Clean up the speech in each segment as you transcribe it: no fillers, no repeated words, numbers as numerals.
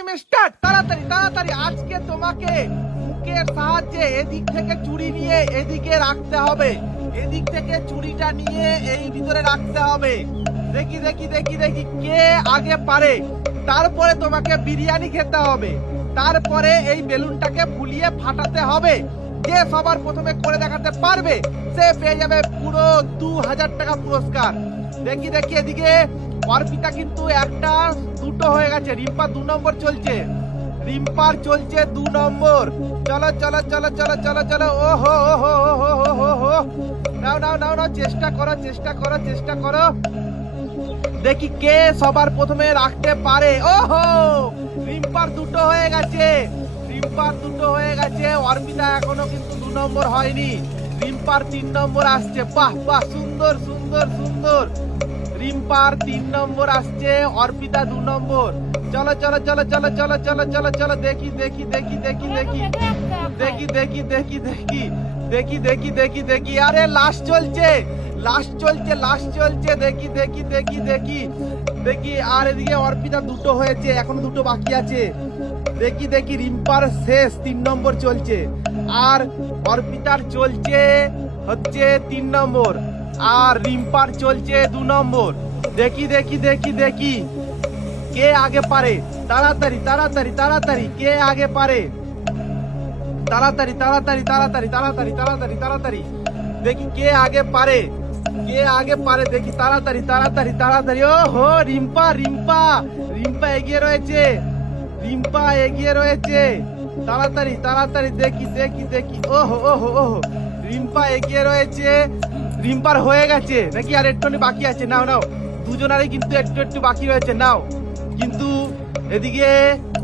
Time start. তাড়াতাড়ি তাড়াতাড়ি আজকে তোমাকে মুখের সাহায্যে এদিক থেকে চুড়ি নিয়ে এদিকে রাখতে হবে, এদিক থেকে চুড়িটা নিয়ে এই ভিতরে রাখতে হবে। দেখি দেখি দেখি দেখি কে আগে পারে। তারপরে তোমাকে বিরিয়ানি খেতে হবে, তারপরে এই বেলুনটাকে ফুলিয়ে ফাটাতে হবে। যে সবার প্রথমে করে দেখাতে পারবে সে পেয়ে যাবে পুরো 2000 টাকা পুরস্কার। দেখি দেখি এদিকে অর্পিতা কিন্তু একটা দুটো হয়ে গেছে, রিম্পা 2 নম্বর চলছে, রিম্পার চলছে 2 নম্বর। চলো চলো চলো চলো চলো চলো। ওহো ওহো ওহো ওহো ওহো, নাও নাও নাও নাও, চেষ্টা করো চেষ্টা করো চেষ্টা করো। দেখি কে সবার প্রথমে রাখতে পারে। ওহো, রিম্পার 2টো হয়ে গেছে, রিম্পার 2টো হয়ে গেছে। অর্পিতা এখনো কিন্তু 2 নম্বর হয়নি, রিম্পার 3 নম্বর আসছে। বাহ বাহ, সুন্দর সুন্দর সুন্দর। রিম্পার 3 নম্বর আসছে, অর্পিতা 2 নম্বর। চলো চলো চলো চলো চলো চলো চলো চলো। দেখি দেখি দেখি দেখি দেখি দেখি দেখি দেখি দেখি দেখি দেখি দেখি দেখি। আরে লাস্ট চলছে, লাস্ট চলছে, লাস্ট চলছে। দেখি দেখি দেখি দেখি দেখি। আর এদিকে অর্পিতা 2টো হয়েছে, এখনো 2টো বাকি আছে। দেখি দেখি রিম্পার শেষ 3 নম্বর চলছে, আর অর্পিতার চলছে হচ্ছে 3 নম্বর, আর রিম্পার চলছে 2 নম্বর। দেখি দেখি দেখি দেখি কে আগে পারে। তাড়াতাড়ি তাড়াতাড়ি তাড়াতাড়ি কে আগে পারে। তাড়াতাড়ি তাড়াতাড়ি তাড়াতাড়ি তাড়াতাড়ি তাড়াতাড়ি তাড়াতাড়ি দেখি কে আগে পারে, কে আগে পারে। দেখি তাড়াতাড়ি তাড়াতাড়ি তাড়াতাড়ি। ও হো, রিম্পা রিম্পা রিম্পা এগিয়ে রয়েছে, রিম্পা এগিয়ে রয়েছে। তাড়াতাড়ি তাড়াতাড়ি দেখি দেখি দেখি। ওহো ওহো ওহো, রিম্পা এগিয়ে রয়েছে, রিম্পার হয়ে গেছে নাকি আর একটু বাকি আছে? নাও নাও, দুজনারই কিন্তু একটু একটু বাকি রয়েছে, নাও। কিন্তু এদিকে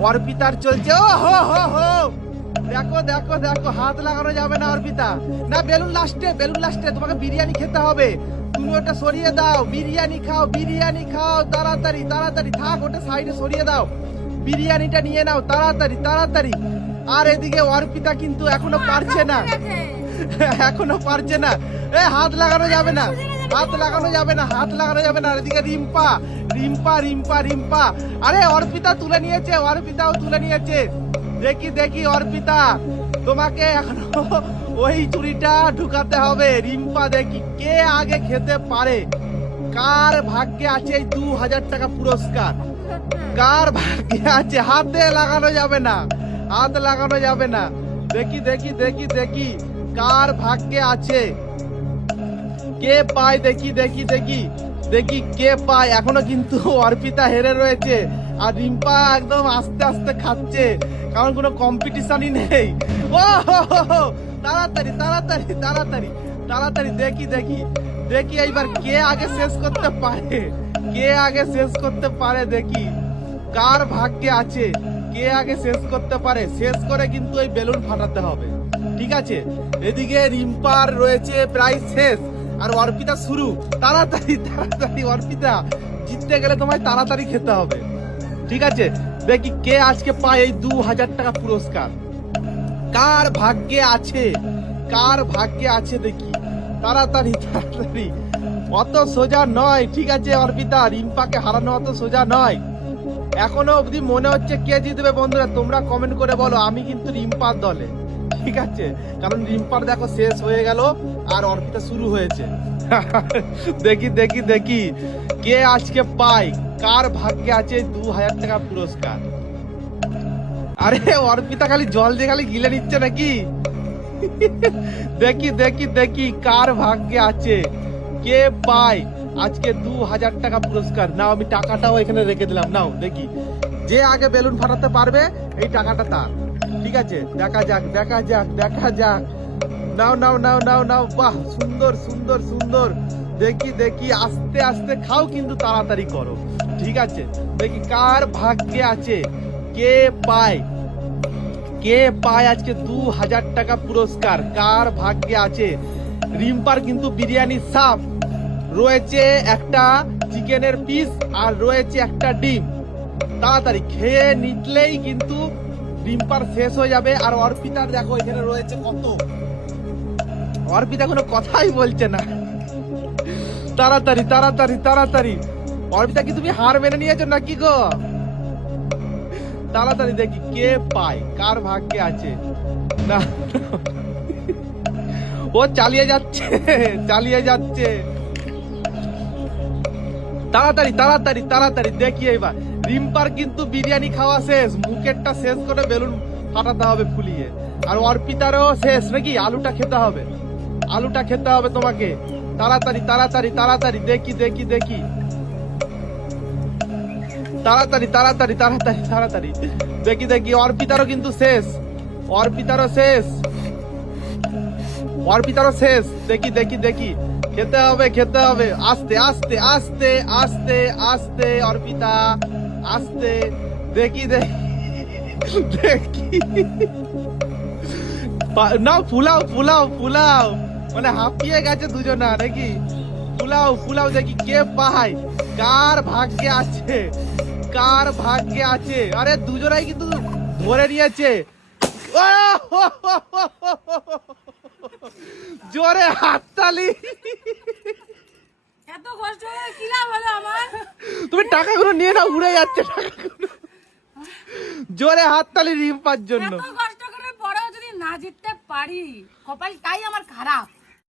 অর্পিতার চলছে। ও হো হো হো, দেখো দেখো দেখো, হাত লাগানো যাবে না অর্পিতা। না, বেলুন লাস্টে, বেলুন লাস্টে। তোমাকে বিরিয়ানি খেতে হবে, তুমি ওটা সরিয়ে দাও। বিরিয়ানি খাও, বিরিয়ানি খাও, তাড়াতাড়ি তাড়াতাড়ি। থাক, ওটা সাইডে সরিয়ে দাও, বিরিয়ানিটা নিয়ে নাও তাড়াতাড়ি তাড়াতাড়ি। আর এদিকে অর্পিতা কিন্তু এখনো পারছে না, এখনো পারছে না। এ, হাত লাগানো যাবে না, হাত লাগানো যাবে না, হাত লাগানো যাবে না। এদিকে রিম্পা রিম্পা রিম্পা রিম্পা। আরে অর্পিতা তুলে নিয়েছে, অর্পিতাও তুলে নিয়েছে। দেখি দেখি অর্পিতা, তোমাকে এখনো ওই চুরিটা ঢুকাতে হবে। রিম্পা, দেখি কে আগে খেতে পারে, কার ভাগ্যে আছে এই 2000 টাকা পুরস্কার, কার ভাগ্যে আছে। হাতে লাগানো যাবে না, হাত লাগানো যাবে না। দেখি দেখি দেখি দেখি কার ভাগ্যে আছে, কে পায়। দেখি দেখি দেখি দেখি কে পায়। এখনো কিন্তু অর্পিতা হেরে রয়েছে, আর রিম্পা একদম আস্তে আস্তে খাচ্ছে, কারণ কোনো কম্পিটিশনই নেই। ও হো হো হো, তাড়াতাড়ি তাড়াতাড়ি তাড়াতাড়ি তাড়াতাড়ি। দেখি দেখি দেখি এইবার কে আগে শেষ করতে পারে, কে আগে শেষ করতে পারে। দেখি কার ভাগ্যে আছে, কে আগে শেষ করতে পারে। শেষ করে কিন্তু ওই বেলুন ফাটাতে হবে, ঠিক আছে? এদিকে রিম্পার রয়েছে প্রায় শেষ, আর অর্পিতা শুরু। তাড়াতাড়ি তাড়াতাড়ি অর্পিতা, জিততে গেলে তোমায় তাড়াতাড়ি খেতে হবে, ঠিক আছে? দেখি কে আজকে পায় এই 2000 টাকা পুরস্কার, কার ভাগ্যে আছে, কার ভাগ্যে আছে। দেখি তাড়াতাড়ি তাড়াতাড়ি। অত সোজা নয়, ঠিক আছে অর্পিতা, রিম্পাকে হারানো অত সোজা নয়। এখনো অবধি মনে হচ্ছে কে জিতবে বন্ধুরা, তোমরা কমেন্ট করে বলো। আমি কিন্তু রিম্পার দলে, ঠিক আছে? কারণ রিম্পার দেখো শেষ হয়ে গেল, আর অর্পিতা শুরু হয়েছে। দেখি দেখি দেখি কে আজকে পায়, কার ভাগ্যে আছে 2000 টাকা পুরস্কার। আরে অর্পিতা খালি জল দিয়ে খালি গিলে নিচ্ছে নাকি? দেখি দেখি দেখি কার ভাগ্যে আছে, কে পায় আজকে 2000 টাকা পুরস্কার। নাও, আমি টাকাটাও এখানে রেখে দিলাম, নাও। দেখি যে আগে বেলুন ফাটাতে পারবে এই টাকাটা তার, ঠিক আছে? দেখা যাক দেখা যাক দেখা যাক। নাও নাও নাও নাও নাও। বাহ, সুন্দর সুন্দর সুন্দর। দেখি দেখি, আস্তে আস্তে খাও কিন্তু তাড়াতাড়ি করো, ঠিক আছে? দেখি কার ভাগ্যে আছে, কে পায়, কে পায় আজকে 2000 টাকা পুরস্কার, কার ভাগ্যে আছে। রিম্পার কিন্তু বিরিয়ানি সাফ রয়েছে, একটা চিকেনের পিস আর রয়েছে একটা ডিম। তাড়াতাড়ি খেয়ে নিতলেই কিন্তু রিম্পার শেষ হয়ে যাবে। আর অর্পিতার দেখো এখানে রয়েছে কত, অর্পিতা কোনো কথাই বলছে না। তাড়াতাড়ি তাড়াতাড়ি তাড়াতাড়ি। অর্পিতা, কি তুমি হার মেনে নিয়েছো নাকি গো? তাড়াতাড়ি দেখি কে পায়, কার ভাগ্যে আছে। না ও চালিয়ে যাচ্ছে, চালিয়ে যাচ্ছে। তাড়াতাড়ি তাড়াতাড়ি তাড়াতাড়ি দেখি এবার। রিম্পার কিন্তু বিরিয়ানি খাওয়া শেষ, মুখেরটা শেষ করে বেলুন ফাটাতে হবে ফুলিয়ে। আর অর্পিতারও শেষ নাকি, আলুটা খেতে হবে, আলুটা খেতে হবে তোমাকে। তাড়াতাড়ি তাড়াতাড়ি তাড়াতাড়ি দেখি দেখি দেখি, তাড়াতাড়ি তাড়াতাড়ি তাড়াতাড়ি তাড়াতাড়ি দেখি দেখি। অর্পিতারও কিন্তু শেষ, অর্পিতারও শেষ, অর্পিতারও শেষ। দেখি দেখি দেখি, খেতে হবে খেতে হবে। আস্তে আস্তে আস্তে আস্তে আস্তে অর্পিতা আস্তে। দেখি দেখি দেখি, না ফুলাও ফুলাও ফুলাও, মানে হাঁপিয়ে গেছে দুজনা নাকি। ফুলাও ফুলাও দেখি কে পায়, কার ভাগ্যে আছে, কার ভাগ্যে আছে। আরে দুজনাই কিন্তু ধরে নিয়েছে। জোরে হাততালি। এত কষ্ট করে কি লাভ হলো আমার? তুমি টাকাগুলো নিয়ে নাও, উড়ে যাচ্ছে টাকাগুলো। জোরে হাততালি রিম্পার জন্য। এত কষ্ট করে পরেও যদি না জিততে পারি, কপালটাই আমার খারাপ।